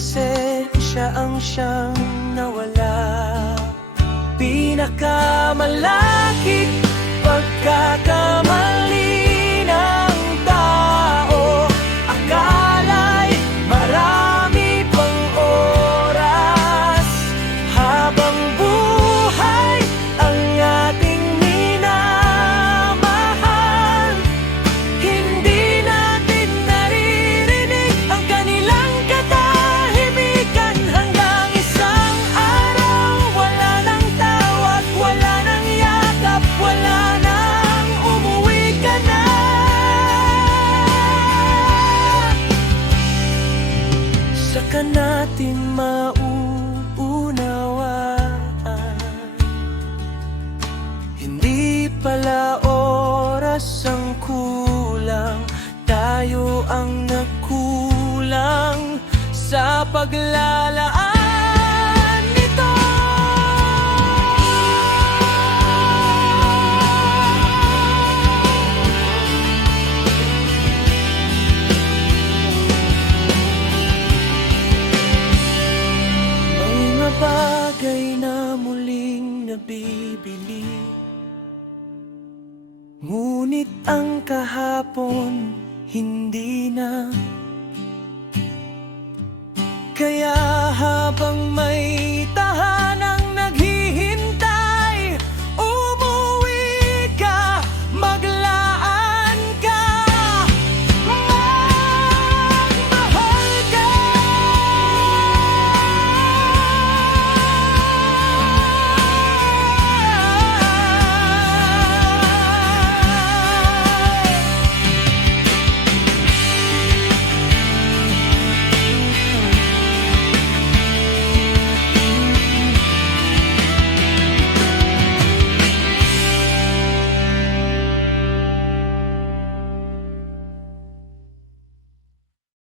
presensya ang siyang nawala. Pinakamalakit pagkakamali ng tao, akala'y marami pang oras. Habang buhay ang ating minamahal, hindi natin naririnig ang kanilang katahimikan. Hanggang isang araw, wala nang tawag, wala nang yakap, wala nang umuwi ka na. Saka natin mauunawaan, hindi pala oras ang kulang, tayo ang nagkulang sa paglalaan nito. May mga bagay na muling nabibili, ngunit ang kahapon hindi na. Kaya habang